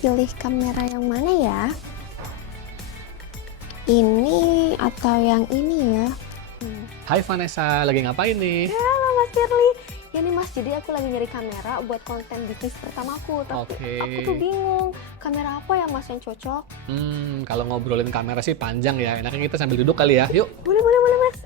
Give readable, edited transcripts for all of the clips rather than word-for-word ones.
pilih kamera yang mana ya? Ini atau yang ini ya? Hai Vanessa, lagi ngapain nih? Halo Mas Firly. Ya nih Mas, jadi aku lagi nyari kamera buat konten bisnis pertamaku. Tapi aku tuh bingung, kamera apa ya Mas yang cocok? Kalau ngobrolin kamera sih panjang ya. Enaknya kita sambil duduk kali ya. Yuk. Boleh, boleh, boleh Mas.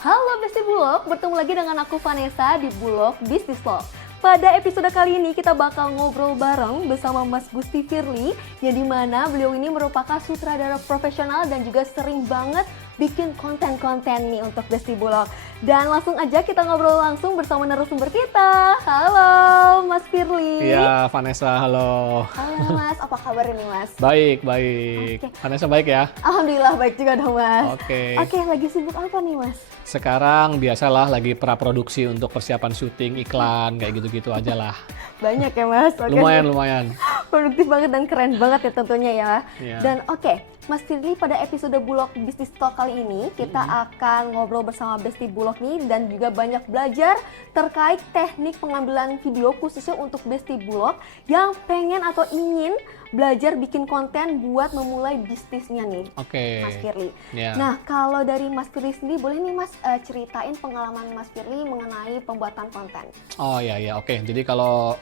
Halo Besti Bulog, bertemu lagi dengan aku Vanessa di Bulog Business Talk. Pada episode kali ini kita bakal ngobrol bareng bersama Mas Gusti Firly, yang dimana beliau ini merupakan sutradara profesional dan juga sering banget bikin konten-konten nih untuk Besti Bulog. Dan langsung aja kita ngobrol langsung bersama narasumber kita. Halo Mas Firly. Iya Vanessa, halo. Halo Mas, apa kabar ini Mas? Baik, baik. Oke. Vanessa baik ya? Alhamdulillah baik juga dong Mas. Oke. Oke, lagi sibuk apa nih Mas? Sekarang biasalah lagi praproduksi untuk persiapan syuting iklan kayak gitu-gitu aja lah. Banyak ya Mas? Oke. Lumayan. Produktif banget dan keren banget ya tentunya ya. Iya. Dan oke, Mas Firly, pada episode Bulog Business Talk kali ini kita akan ngobrol bersama Besti Bulog nih dan juga banyak belajar terkait teknik pengambilan video khususnya untuk Besti Bulog yang pengen atau ingin belajar bikin konten buat memulai bisnisnya nih. Oke. Mas Firly. Iya. Nah, kalau dari Mas Firly sendiri boleh nih Mas ceritain pengalaman Mas Firly mengenai pembuatan konten. Oh iya, oke. Jadi kalau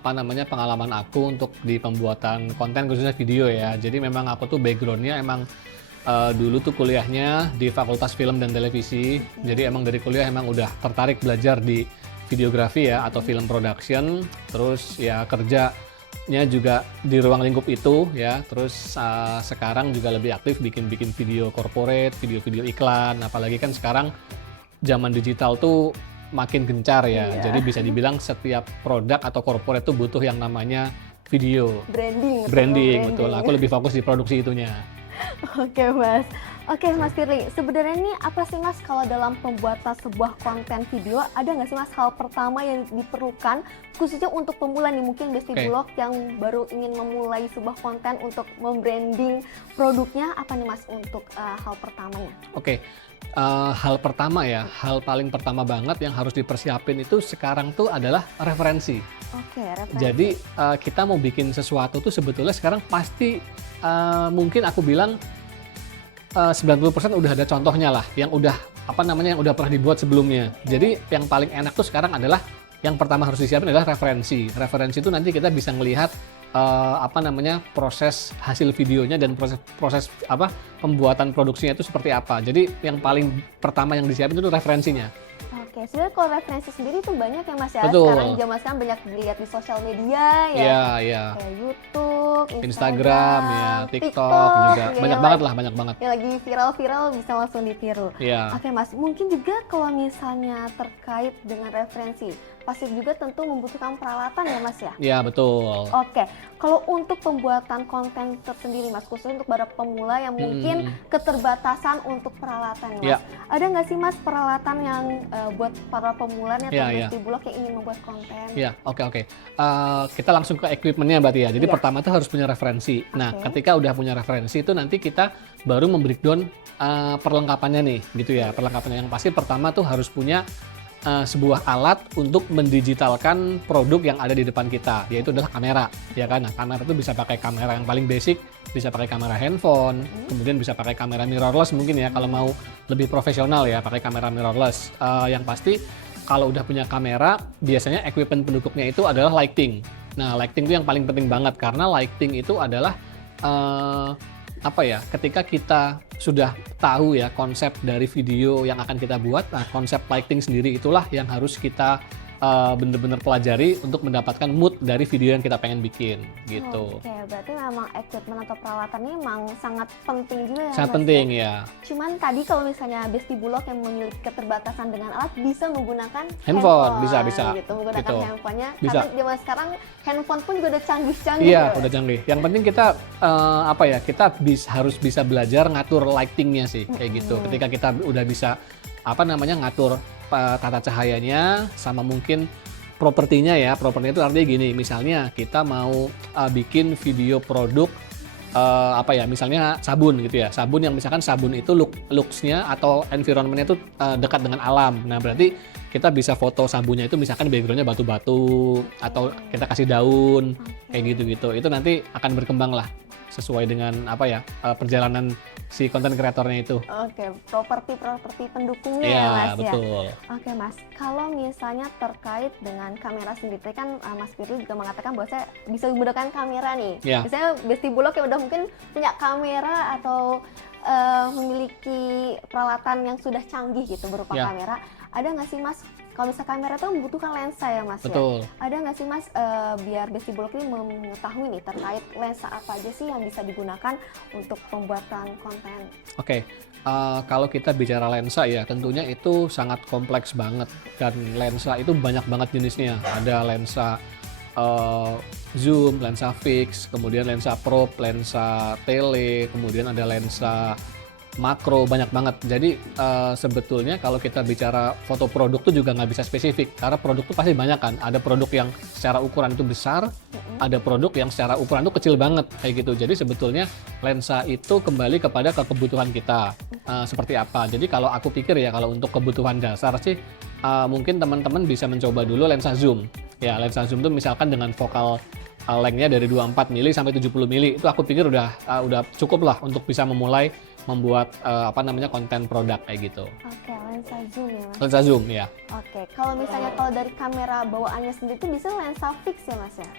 pengalaman aku untuk di pembuatan konten khususnya video ya. Jadi memang aku tuh backgroundnya emang dulu tuh kuliahnya di Fakultas Film dan Televisi. Jadi emang dari kuliah emang udah tertarik belajar di videografi ya atau film production. Terus ya kerjanya juga di ruang lingkup itu ya. Terus sekarang juga lebih aktif bikin video corporate, video iklan. Apalagi kan sekarang zaman digital tuh makin gencar ya. Iya. Jadi bisa dibilang setiap produk atau corporate tuh butuh yang namanya video. Branding. Betul. Aku lebih fokus di produksi itunya. Oke Mas. Oke Mas Firly, sebenarnya ini apa sih Mas kalau dalam pembuatan sebuah konten video ada nggak sih Mas hal pertama yang diperlukan khususnya untuk pemula nih mungkin Besti Oke. Bulog yang baru ingin memulai sebuah konten untuk membranding produknya, apa nih Mas untuk hal pertamanya? Oke. Hal pertama ya, hal paling pertama banget yang harus dipersiapin itu sekarang tuh adalah referensi. Oke, referensi. Jadi kita mau bikin sesuatu tuh sebetulnya sekarang pasti mungkin aku bilang 90% udah ada contohnya lah, yang udah yang udah pernah dibuat sebelumnya. Jadi yang paling enak tuh sekarang adalah yang pertama harus disiapin adalah referensi. Referensi itu nanti kita bisa melihat proses hasil videonya dan proses pembuatan produksinya itu seperti apa. Jadi yang paling pertama yang disiapin itu referensinya. Oke, sebenarnya kalau referensi sendiri tuh banyak ya Mas ya. Betul. Sekarang zaman sekarang banyak dilihat di sosial media ya. Iya. Kayak YouTube, Instagram, ya, TikTok juga. ya, Banyak banget lah, banyak banget. Yang lagi viral-viral bisa langsung ditiru. Iya. Oke Mas, mungkin juga kalau misalnya terkait dengan referensi, pasti juga tentu membutuhkan peralatan ya Mas ya? Iya, betul. Oke, kalau untuk pembuatan konten tersendiri Mas, khususnya untuk para pemula yang mungkin keterbatasan untuk peralatan Mas. Iya. Ada nggak sih Mas peralatan yang buat para pemula nih atau Iya. Besti Bulog yang ingin membuat konten? Iya, oke. Kita langsung ke equipment-nya berarti ya. Jadi Iya. pertama tuh harus punya referensi. Nah, Oke. ketika udah punya referensi itu nanti kita baru membreakdown perlengkapannya nih, gitu ya. Perlengkapannya yang pasti pertama tuh harus punya sebuah alat untuk mendigitalkan produk yang ada di depan kita, yaitu adalah kamera, ya kan? Nah, kamera itu bisa pakai kamera yang paling basic, bisa pakai kamera handphone, kemudian bisa pakai kamera mirrorless mungkin ya, kalau mau lebih profesional ya, pakai kamera mirrorless. Yang pasti kalau udah punya kamera, biasanya equipment pendukungnya itu adalah lighting. Nah, lighting itu yang paling penting banget, karena lighting itu adalah ketika kita sudah tahu ya konsep dari video yang akan kita buat, nah konsep lighting sendiri itulah yang harus kita bener-bener pelajari untuk mendapatkan mood dari video yang kita pengen bikin gitu. Oke, berarti memang equipment atau peralatan ini memang sangat penting juga ya, Sangat Mas, penting ya. ya. Cuman tadi kalau misalnya Besti Bulog yang memiliki keterbatasan dengan alat bisa menggunakan Handphone, bisa. gitu, menggunakan Gitu. handphonenya. Bisa. Karena zaman sekarang handphone pun juga udah canggih-canggih. Iya, ya. udah canggih. Yang penting kita kita harus bisa belajar ngatur lightingnya sih, kayak gitu. Ketika kita udah bisa ngatur tata cahayanya sama mungkin propertinya ya. Propertinya itu artinya gini, misalnya kita mau bikin video produk misalnya sabun gitu ya. Sabun yang misalkan sabun itu looks-nya atau environment-nya itu dekat dengan alam. Nah, berarti kita bisa foto sabunnya itu misalkan background-nya batu-batu atau kita kasih daun kayak gitu-gitu. Itu nanti akan berkembang lah sesuai dengan perjalanan si konten kreatornya itu. Oke, properti pendukungnya ya, Iya, Mas ya. betul. Oke, Mas. Kalau misalnya terkait dengan kamera sendiri kan Mas Firly juga mengatakan bahwa saya bisa menggunakan kamera nih. Iya. Misalnya Besti Bulog yang udah mungkin punya kamera atau memiliki peralatan yang sudah canggih gitu berupa Iya. kamera. Ada nggak sih, Mas? Kalau misalnya kamera itu membutuhkan lensa ya, Mas Betul. ya. Ada nggak sih, Mas, biar Besti Bulog ini mengetahui nih terkait lensa apa aja sih yang bisa digunakan untuk pembuatan konten? Oke, kalau kita bicara lensa ya tentunya itu sangat kompleks banget dan lensa itu banyak banget jenisnya. Ada lensa zoom, lensa fix, kemudian lensa probe, lensa tele, kemudian ada lensa makro, banyak banget. Jadi sebetulnya kalau kita bicara foto produk tuh juga nggak bisa spesifik karena produk tuh pasti banyak kan. Ada produk yang secara ukuran itu besar, ada produk yang secara ukuran itu kecil banget kayak gitu. Jadi sebetulnya lensa itu kembali kepada kebutuhan kita seperti apa. Jadi kalau aku pikir ya kalau untuk kebutuhan dasar sih mungkin teman-teman bisa mencoba dulu lensa zoom. Ya, lensa zoom tuh misalkan dengan focal length-nya dari 24 mili sampai 70 mili itu aku pikir udah cukup lah untuk bisa memulai membuat konten produk kayak gitu. Oke, lensa zoom ya, Mas. Lensa zoom ya. Oke, kalau misalnya kalau dari kamera bawaannya sendiri itu bisa lensa fix ya, Mas ya?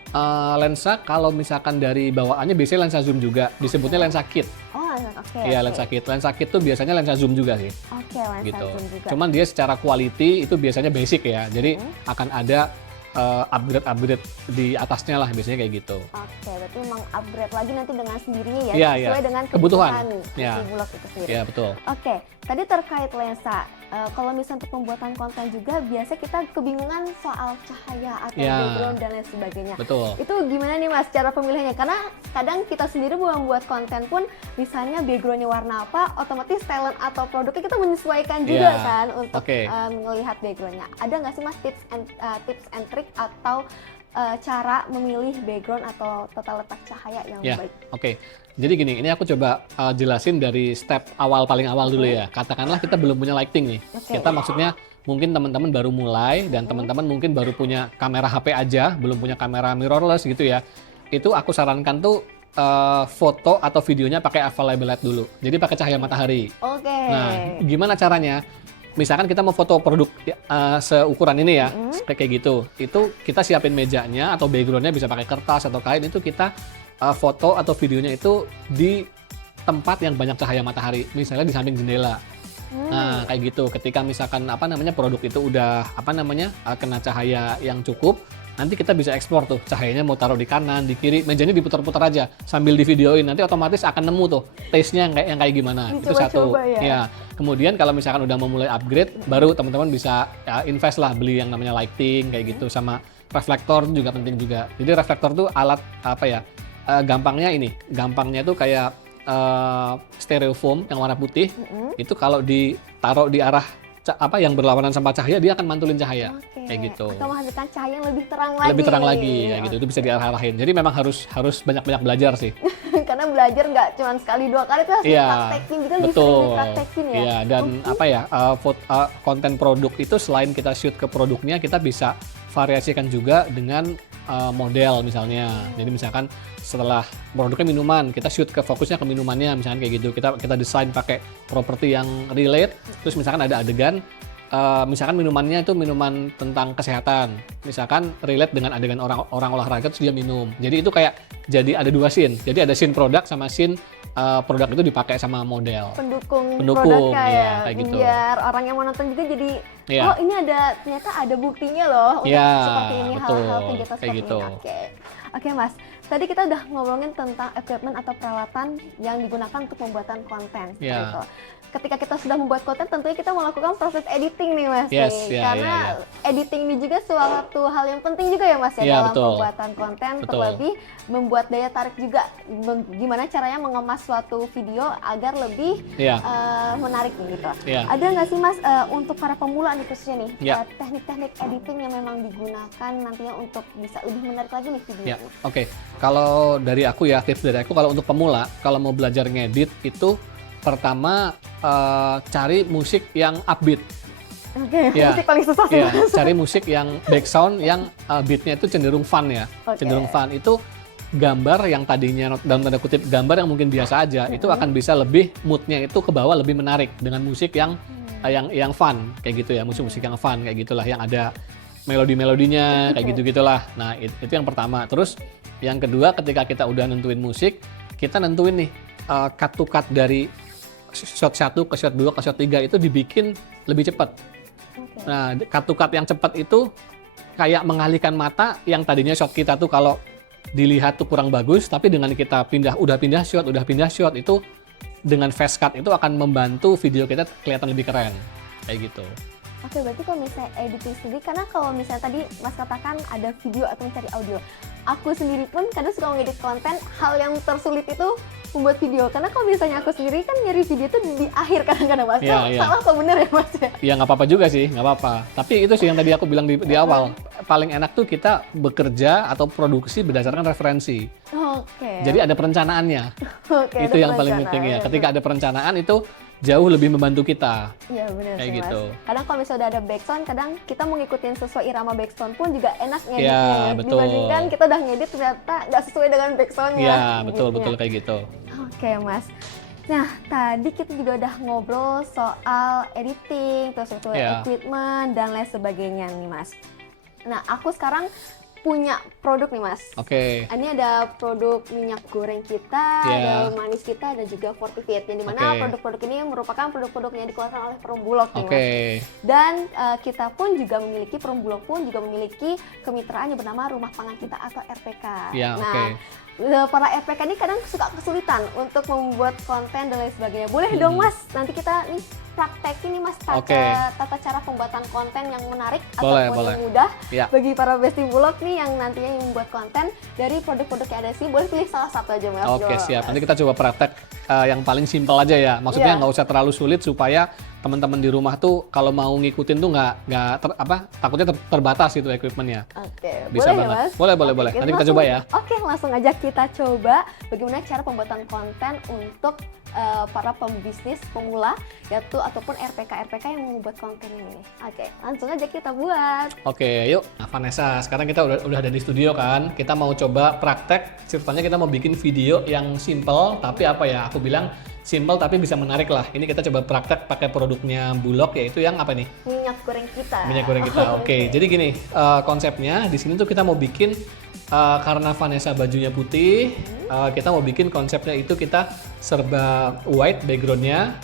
Lensa kalau misalkan dari bawaannya biasanya lensa zoom juga, disebutnya lensa kit. Oh, oke. Iya, oke. lensa kit. Lensa kit tuh biasanya lensa zoom juga sih. Oke, lensa Gitu. zoom juga. Cuman dia secara quality itu biasanya basic ya. Jadi akan ada upgrade di atasnya lah biasanya kayak gitu. Oke, berarti memang upgrade lagi nanti dengan sendirinya ya, Iya, sesuai iya. dengan Kebutuhan. kebutuhan Iya. Besti Bulog itu sendiri. Iya, betul. Oke, tadi terkait lensa, kalau misalnya untuk pembuatan konten juga biasa kita kebingungan soal cahaya atau Iya. background dan lain sebagainya. Betul. Itu gimana nih, Mas, cara pemilihannya? Karena kadang kita sendiri membuat konten pun misalnya backgroundnya warna apa, otomatis talent atau produknya kita menyesuaikan juga Iya. kan untuk Oke. melihat backgroundnya. Ada nggak sih, Mas, tips and trick atau cara memilih background atau tata letak cahaya yang Ya, baik? oke. Jadi gini, ini aku coba jelasin dari step paling awal dulu ya. Katakanlah kita belum punya lighting nih. Oke. Kita maksudnya mungkin teman-teman baru mulai dan teman-teman mungkin baru punya kamera HP aja, belum punya kamera mirrorless gitu ya. Itu aku sarankan tuh foto atau videonya pakai available light dulu. Jadi pakai cahaya matahari. Oke. Nah, gimana caranya? Misalkan kita mau foto produk seukuran ini ya, kayak gitu. Itu kita siapin mejanya atau backgroundnya bisa pakai kertas atau kain. Itu kita foto atau videonya itu di tempat yang banyak cahaya matahari. Misalnya di samping jendela. Nah, kayak gitu. Ketika misalkan produk itu udah kena cahaya yang cukup, nanti kita bisa ekspor tuh cahayanya mau taruh di kanan, di kiri, mejanya diputar-putar aja sambil divideoin. Nanti otomatis akan nemu tuh taste-nya yang kayak gimana. Itu satu. Dicoba-coba ya. Kemudian kalau misalkan udah mau mulai upgrade, baru teman-teman bisa invest lah beli yang namanya lighting kayak gitu, sama reflektor juga penting juga. Jadi reflektor tuh alat gampangnya tuh kayak styrofoam yang warna putih. Itu kalau ditaruh di arah yang berlawanan sama cahaya, dia akan mantulin cahaya. Oke. Kayak gitu. Atau menghasilkan cahaya yang lebih terang lagi. Lebih terang lagi ya gitu. Itu bisa diarah-arahin. Jadi memang harus banyak-banyak belajar sih. Karena belajar nggak cuma sekali dua kali, itu harus Iya, dipraktekin juga, bisa betul. dipraktekin ya. Iya, dan konten produk itu selain kita shoot ke produknya, kita bisa variasikan juga dengan model misalnya. Jadi misalkan setelah produknya minuman, kita shoot ke fokusnya ke minumannya misalkan kayak gitu. Kita desain pakai properti yang relate. Terus misalkan ada adegan misalkan minumannya itu minuman tentang kesehatan, misalkan relate dengan adegan orang olahraga terus dia minum. Jadi itu kayak jadi ada dua scene. Jadi ada scene produk sama scene produk itu dipakai sama model. Pendukung Pendukung, produk ya, kayak gitu. Biar orang yang mau nonton juga jadi Iya. oh ini ternyata ada buktinya loh untuk Iya, seperti ini, betul. hal-hal kegiatan Kayak seperti gitu. ini. Oke Mas, tadi kita udah ngobrolin tentang equipment atau peralatan yang digunakan untuk pembuatan konten. Seperti Iya. itu. Ketika kita sudah membuat konten, tentunya kita melakukan proses editing nih Mas. Yes, nih. ya, Karena editing ini juga suatu hal yang penting juga ya Mas ya Iya, dalam betul. pembuatan konten, Betul. terlebih membuat daya tarik juga. Gimana caranya mengemas suatu video agar lebih Iya. menarik nih gitu. Iya. Ada nggak sih Mas untuk para pemula nih khususnya nih Iya. teknik-teknik editing yang memang digunakan nantinya untuk bisa lebih menarik lagi nih video? Ya, oke. Kalau dari aku ya, tips dari aku kalau untuk pemula, kalau mau belajar ngedit itu pertama cari musik yang upbeat. Oke, Ya. musik paling susah sih Ya, Mas. cari musik yang background yang beatnya itu cenderung fun ya. Oke. Cenderung fun itu gambar yang tadinya dalam tanda kutip gambar yang mungkin biasa aja itu akan bisa lebih moodnya itu ke bawah lebih menarik dengan musik yang fun kayak gitu ya, musik-musik yang fun kayak gitulah yang ada melodi-melodinya kayak gitu-gitulah. Nah, itu yang pertama. Terus yang kedua ketika kita udah nentuin musik, kita nentuin nih cut to cut dari shot 1 ke shot 2 ke shot 3 itu dibikin lebih cepat. Oke. Nah, cut to cut yang cepat itu kayak mengalihkan mata yang tadinya shot kita tuh kalau dilihat tuh kurang bagus, tapi dengan kita udah pindah shot itu dengan fast cut itu akan membantu video kita kelihatan lebih keren. Kayak gitu. Oke, berarti kalau misalnya editing sendiri, karena kalau misalnya tadi Mas katakan ada video atau mencari audio, aku sendiri pun kadang suka ngedit konten, hal yang tersulit itu membuat video. Karena kalau misalnya aku sendiri kan nyari video itu di akhir kadang-kadang Mas. Iya, iya. Salah atau benar ya Mas ya? Ya nggak apa-apa juga sih, nggak apa-apa. Tapi itu sih yang tadi aku bilang di awal. Paling enak tuh kita bekerja atau produksi berdasarkan referensi. Oke. Jadi ada perencanaannya. Oke, Itu ada yang paling penting ya. perencanaan. Ketika ada perencanaan itu jauh lebih membantu kita. Iya benar Kayak sih gitu. Mas. Kadang kalau misalnya udah ada backsound, kadang kita mau ngikutin sesuai irama backsound pun juga enak ngeditnya. Iya, ya. betul. Dibandingkan kita udah ngedit ternyata nggak sesuai dengan backsoundnya. Iya, betul ngeditnya. kayak gitu. Oke Mas. Nah tadi kita juga udah ngobrol soal editing, terus itu Iya. equipment dan lain sebagainya nih Mas. Nah aku sekarang punya produk nih Mas. Oke. Ini ada produk minyak goreng kita, Iya. ada manis kita, dan juga Fortifit. Yang dimana Oke. produk-produk ini merupakan produk-produk yang dikeluarkan oleh Perumbulok nih Oke. Mas. Dan kita pun juga memiliki, Perumbulok pun juga memiliki kemitraan yang bernama Rumah Pangan Kita atau RPK. Iya, Nah, oke. para RPK ini kadang suka kesulitan untuk membuat konten dan lain sebagainya. Boleh dong Mas, nanti kita nih praktekin nih Mas Oke. tata cara pembuatan konten yang menarik Boleh, ataupun boleh. yang mudah Ya. bagi para Besti Bulog nih yang nantinya yang membuat konten dari produk-produk yang ada sih. Boleh pilih salah satu aja Mas. Oke, Coba, siap. Mas. Nanti kita coba praktek yang paling simpel aja ya. Maksudnya Iya. nggak usah terlalu sulit supaya teman-teman di rumah tuh kalau mau ngikutin tuh takutnya terbatas itu equipmentnya. Oke, Bisa boleh ya banget. Mas? Boleh. Oke, Nanti kita langsung- coba ya. Oke, langsung aja kita coba bagaimana cara pembuatan konten untuk para pembisnis pemula yaitu ataupun RPK yang mau membuat konten ini. Oke, langsung aja kita buat. Oke, yuk. Nah, Vanessa, sekarang kita udah ada di studio kan. Kita mau coba praktek. Ceritanya kita mau bikin video yang simple, tapi apa ya? Aku bilang simple tapi bisa menarik lah. Ini kita coba praktek pakai produknya Bulog, yaitu yang apa nih? Minyak goreng kita. Minyak goreng kita. Oke, jadi gini konsepnya di sini tuh kita mau bikin karena Vanessa bajunya putih, kita mau bikin konsepnya itu kita serba white backgroundnya,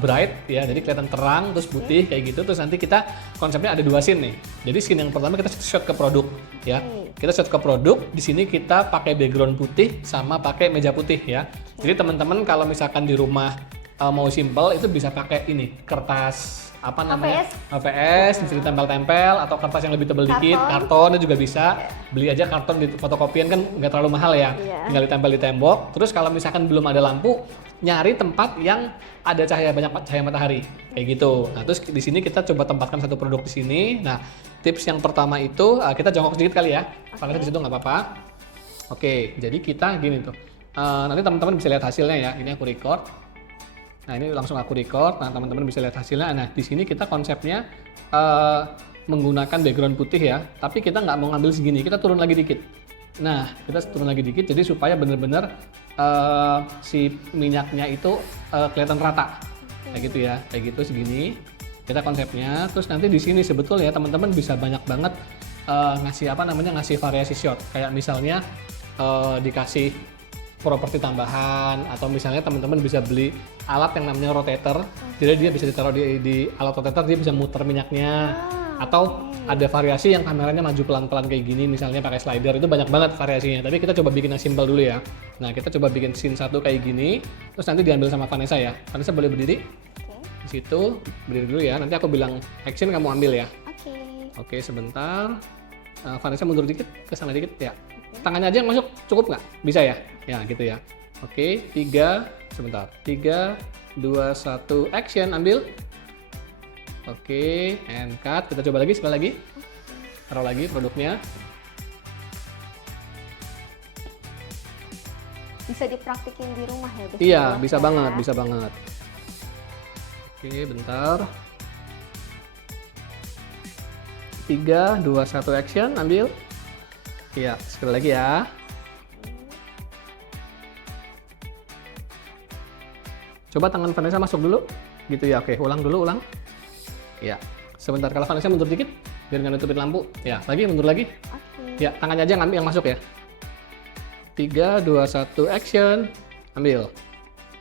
bright ya, jadi kelihatan terang terus putih kayak gitu. Terus nanti kita konsepnya ada dua scene nih. Jadi scene yang pertama kita shot ke produk ya. Kita shot ke produk. Di sini kita pakai background putih sama pakai meja putih ya. Jadi teman-teman kalau misalkan di rumah mau simple itu bisa pakai ini kertas apa namanya HVS bisa ditempel-tempel atau kertas yang lebih tebal dikit, karton juga bisa. Beli aja karton di fotokopian kan nggak terlalu mahal ya. Iya. Tinggal ditempel di tembok. Terus kalau misalkan belum ada lampu, nyari tempat yang ada banyak cahaya matahari kayak gitu. Nah, terus di sini kita coba tempatkan satu produk di sini. Nah, tips yang pertama itu kita jongkok sedikit kali ya. Karena di situ nggak apa-apa. Oke, jadi kita gini tuh. Nanti teman-teman bisa lihat hasilnya ya. Ini aku record. Nah, ini langsung aku record. Nah, teman-teman bisa lihat hasilnya. Nah, di sini kita konsepnya menggunakan background putih ya. Tapi kita nggak mau ngambil segini. Kita turun lagi dikit. Nah, kita turun lagi dikit. Jadi supaya benar-benar si minyaknya itu kelihatan rata. Kayak gitu ya. Kayak gitu segini. Kita konsepnya, terus nanti di sini sebetulnya teman-teman bisa banyak banget ngasih variasi shot. Kayak misalnya dikasih properti tambahan, atau misalnya teman-teman bisa beli alat yang namanya rotator. Jadi dia bisa ditaruh di alat rotator, dia bisa muter minyaknya. Atau ada variasi yang kameranya maju pelan-pelan kayak gini, misalnya pakai slider. Itu banyak banget variasinya. Tapi kita coba bikin yang simpel dulu ya. Nah, kita coba bikin scene 1 kayak gini, terus nanti diambil sama Vanessa ya. Vanessa boleh berdiri? Di situ, berdiri dulu ya. Nanti aku bilang action, kamu ambil ya. Oke, sebentar. Vanessa mundur dikit, ke sana dikit ya. Tangannya aja yang masuk, cukup nggak? Bisa ya? Ya, gitu ya. Oke, 3, sebentar. 3, 2, 1, action, ambil. Oke, and cut. Kita coba lagi, sekali lagi. Taruh lagi produknya. Bisa dipraktikin di rumah ya? Iya, bisa banget, bisa banget. Oke, bentar. 3, 2, 1, action, ambil. Iya, sekali lagi ya. Coba tangan Vanessa masuk dulu. Gitu ya, oke. Ulang dulu, ulang. Ya, sebentar. Kalau Vanessa mundur dikit, biar nggak nutupin lampu. Ya, lagi, mundur lagi. Ya, tangannya aja ngambil yang masuk ya. 3, 2, 1, action. Ambil.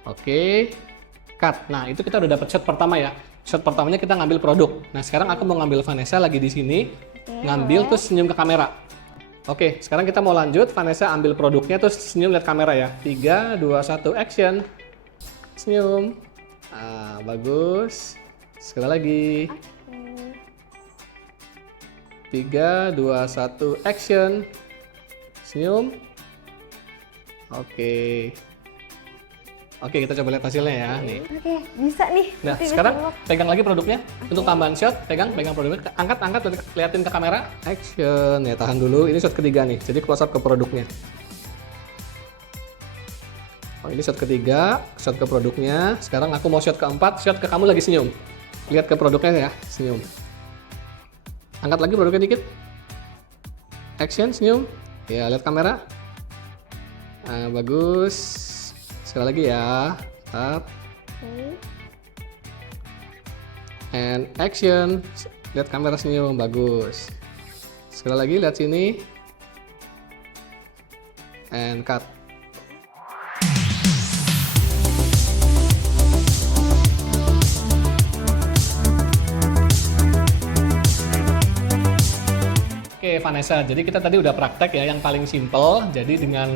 Oke. Cut. Nah, itu kita udah dapat shot pertama ya. Shot pertamanya kita ngambil produk. Nah, sekarang aku mau ngambil Vanessa lagi di sini. Ngambil, terus senyum ke kamera. Oke, sekarang kita mau lanjut. Vanessa ambil produknya, terus senyum lihat kamera ya. 3, 2, 1, action. Senyum. Ah, bagus. Sekali lagi. 3, 2, 1, action. Senyum. Oke. Oke, kita coba lihat hasilnya ya. Nih. Oke, bisa nih. Nah, sekarang pegang lagi produknya. Untuk tambahan shot, pegang produknya. Angkat, liatin ke kamera. Action. Ya, tahan dulu. Ini shot ketiga nih. Jadi close up ke produknya. Oh, ini shot ketiga, shot ke produknya. Sekarang aku mau shot keempat, shot ke kamu lagi senyum. Lihat ke produknya ya, senyum. Angkat lagi produknya dikit. Action, senyum. Ya, lihat kamera. Nah, bagus. Sekali lagi ya. Up. And action. Lihat kamera, senyum. Bagus. Sekali lagi, lihat sini. And cut. Oke Vanessa, jadi kita tadi udah praktek ya yang paling simple. Jadi dengan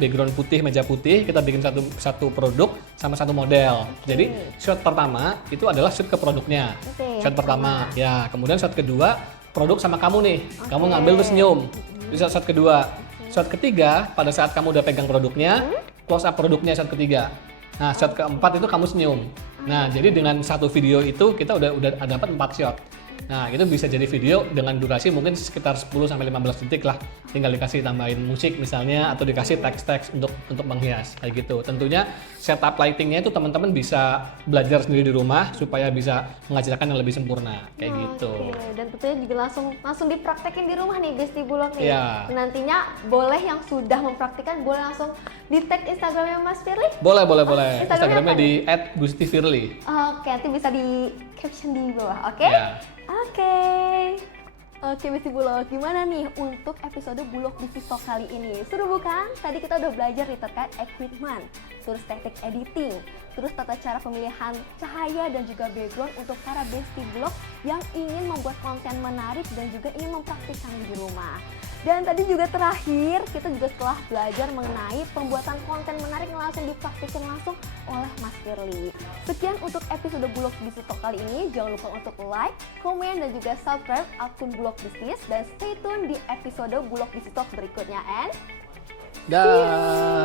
background putih, meja putih, kita bikin satu produk sama satu model. Jadi shot pertama itu adalah shot ke produknya. Shot pertama ya, kemudian shot kedua produk sama kamu nih. Kamu ngambil terus senyum. Itu shot kedua. Shot ketiga pada saat kamu udah pegang produknya, close up produknya shot ketiga. Nah, shot keempat itu kamu senyum. Nah, jadi dengan satu video itu kita udah dapat 4 shot. Nah, itu bisa jadi video dengan durasi mungkin sekitar 10-15 detik lah. Tinggal dikasih tambahin musik misalnya, atau dikasih teks-teks untuk menghias, kayak gitu. Tentunya setup lightingnya itu teman-teman bisa belajar sendiri di rumah supaya bisa menghasilkan yang lebih sempurna, kayak gitu. Dan tentunya juga langsung dipraktekin di rumah nih Besti Bulog nih. Ya. Nantinya boleh yang sudah mempraktikkan boleh langsung di tag Instagramnya Mas Firly? Boleh. Instagramnya di @gustifirly. Oke, nanti bisa di caption di bawah, oke? Ya. Oke Besti Bulog, gimana nih untuk episode Bulog Bisnis Talk kali ini? Seru bukan? Tadi kita udah belajar nih terkait equipment, terus teknik editing, terus tata cara pemilihan cahaya dan juga background untuk para Besti Bulog yang ingin membuat konten menarik dan juga ingin mempraktikkan di rumah. Dan tadi juga terakhir, kita juga telah belajar mengenai pembuatan konten menarik yang langsung dipraktikkan langsung oleh Mas Firly. Sekian untuk episode Bulog Bisnis Talk kali ini. Jangan lupa untuk like, komen, dan juga subscribe akun Bulog Bisnis. Dan stay tune di episode Bulog Bisnis Talk berikutnya. And Dah.